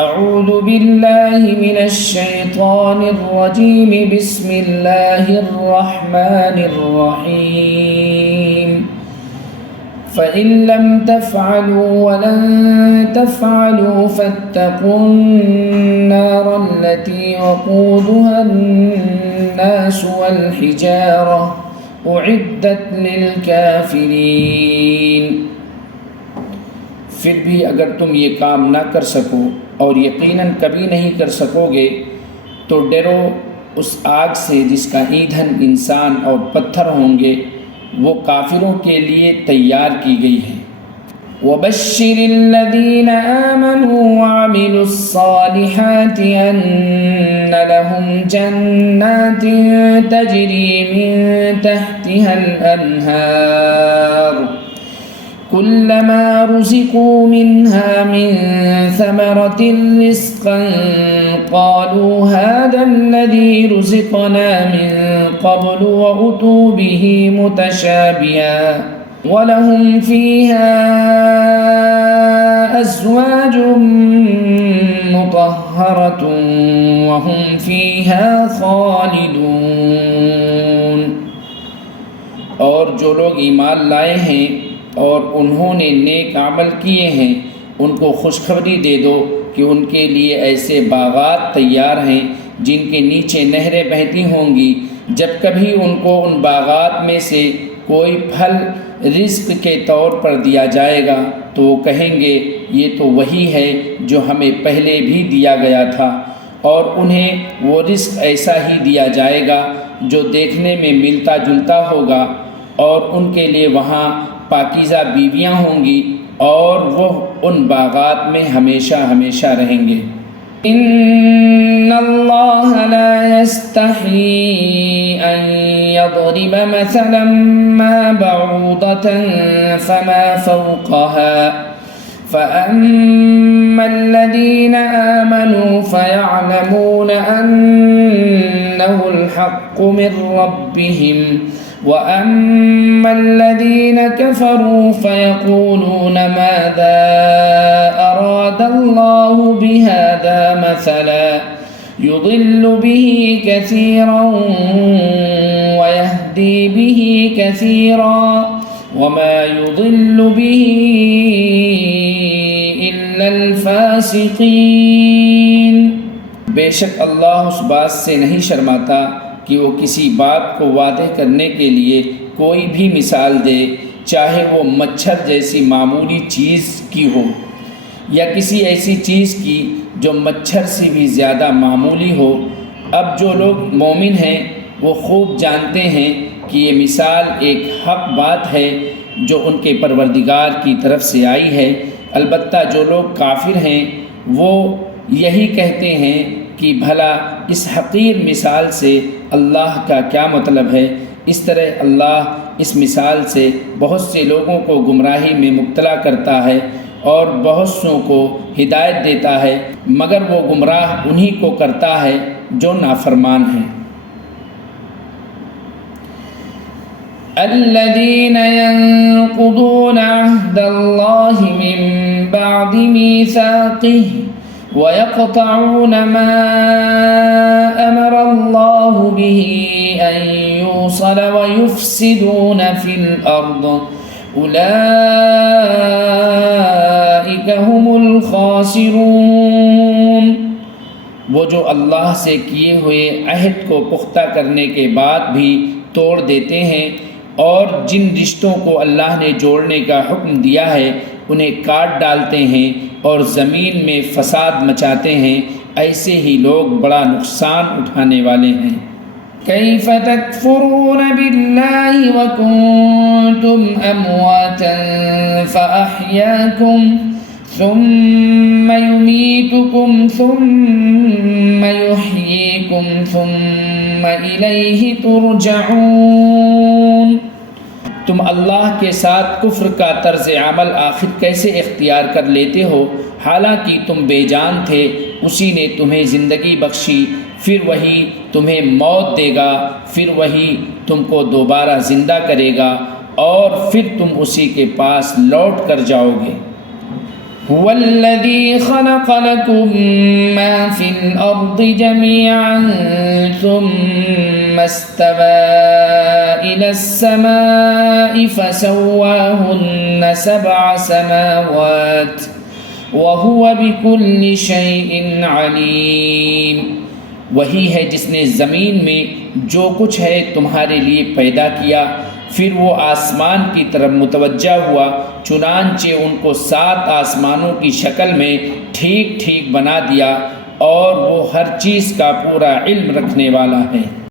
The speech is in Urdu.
اعوذ باللہ من الشیطان الرجیم بسم اللہ الرحمن الرحیم فإن لم تفعلوا ولن تفعلوا فاتقوا النار التي وقودها الناس والحجارة أعدت للكافرين۔ پھر بھی اگر تم یہ کام نہ کر سکو اور یقیناً کبھی نہیں کر سکو گے تو ڈرو اس آگ سے جس کا ایندھن انسان اور پتھر ہوں گے، وہ کافروں کے لیے تیار کی گئی ہے۔ وَبَشِّرِ الَّذِينَ آمَنُوا وَعَمِلُوا الصَّالِحَاتِ أَنَّ لَهُمْ جَنَّاتٍ تَجْرِي مِن تَحْتِهَا الْأَنْهَارُ كُلَّمَا رُزِقُوا مِنْهَا مِن ثَمَرَةٍ رِزْقًا قَالُوا هَذَا الَّذِي رُزِقْنَا مِن قَبْلُ وَأُتُوا بِهِ مُتَشَابِهًا وَلَهُمْ فِيهَا أَزْوَاجٌ مُطَهَّرَةٌ وَهُمْ فِيهَا خَالِدُونَ۔ اور جو لوگ ایمان لائے ہیں اور انہوں نے نیک عمل کیے ہیں، ان کو خوشخبری دے دو کہ ان کے لیے ایسے باغات تیار ہیں جن کے نیچے نہریں بہتی ہوں گی۔ جب کبھی ان کو ان باغات میں سے کوئی پھل رزق کے طور پر دیا جائے گا تو وہ کہیں گے یہ تو وہی ہے جو ہمیں پہلے بھی دیا گیا تھا، اور انہیں وہ رزق ایسا ہی دیا جائے گا جو دیکھنے میں ملتا جلتا ہوگا، اور ان کے لیے وہاں پاکیزہ بیویاں ہوں گی اور وہ ان باغات میں ہمیشہ ہمیشہ رہیں گے۔ ان اللہ لا یستحیی ان یضرب مثلا ما بعوضة فما فوقها فأما الذين آمنوا فيعلمون أنه الحق من ربهم وَأَمَّا الَّذِينَ كَفَرُوا فَيَقُولُونَ مَاذَا أَرَادَ اللَّهُ بِهَذَا مَثَلًا يُضِلُّ بِهِ كَثِيرًا وَيَهْدِي بِهِ كَثِيرًا وَمَا يُضِلُّ بِهِ إِلَّا الْفَاسِقِينَ۔ بے شک اللہ اس بات سے نہیں شرماتا کہ وہ کسی بات کو واضح کرنے کے لیے کوئی بھی مثال دے، چاہے وہ مچھر جیسی معمولی چیز کی ہو یا کسی ایسی چیز کی جو مچھر سے بھی زیادہ معمولی ہو۔ اب جو لوگ مومن ہیں وہ خوب جانتے ہیں کہ یہ مثال ایک حق بات ہے جو ان کے پروردگار کی طرف سے آئی ہے، البتہ جو لوگ کافر ہیں وہ یہی کہتے ہیں کہ بھلا اس حقیر مثال سے اللہ کا کیا مطلب ہے۔ اس طرح اللہ اس مثال سے بہت سے لوگوں کو گمراہی میں مبتلا کرتا ہے اور بہت سوں کو ہدایت دیتا ہے، مگر وہ گمراہ انہی کو کرتا ہے جو نافرمان ہیں۔ الذين ينقضون عهد الله من بعد ميثاقه وَيَقْطَعُونَ مَا أَمَرَ اللَّهُ بِهِ أَن يُوصَلَ وَيُفْسِدُونَ فِي الْأَرْضِ أُولَئِكَ هُمُ الْخَاسِرُونَ۔ وہ جو اللہ سے کیے ہوئے عہد کو پختہ کرنے کے بعد بھی توڑ دیتے ہیں اور جن رشتوں کو اللہ نے جوڑنے کا حکم دیا ہے انہیں کاٹ ڈالتے ہیں اور زمین میں فساد مچاتے ہیں، ایسے ہی لوگ بڑا نقصان اٹھانے والے ہیں۔ کیف تکفرون باللہ وکنتم امواتا فاحیاکم ثم یمیتکم ثم یحییکم ثم الیہ ترجعون۔ تم اللہ کے ساتھ کفر کا طرز عمل آخر کیسے اختیار کر لیتے ہو، حالانکہ تم بے جان تھے، اسی نے تمہیں زندگی بخشی، پھر وہی تمہیں موت دے گا، پھر وہی تم کو دوبارہ زندہ کرے گا اور پھر تم اسی کے پاس لوٹ کر جاؤ گے۔ هو الذي خلق لكم ما في الأرض جميعا ثم استوى إلى السماء فسواهن 7 سماوات وهو بكل شيء علیم. وہی ہے جس نے زمین میں جو کچھ ہے تمہارے لیے پیدا کیا، پھر وہ آسمان کی طرف متوجہ ہوا، چنانچہ ان کو 7 آسمانوں کی شکل میں ٹھیک ٹھیک بنا دیا، اور وہ ہر چیز کا پورا علم رکھنے والا ہے۔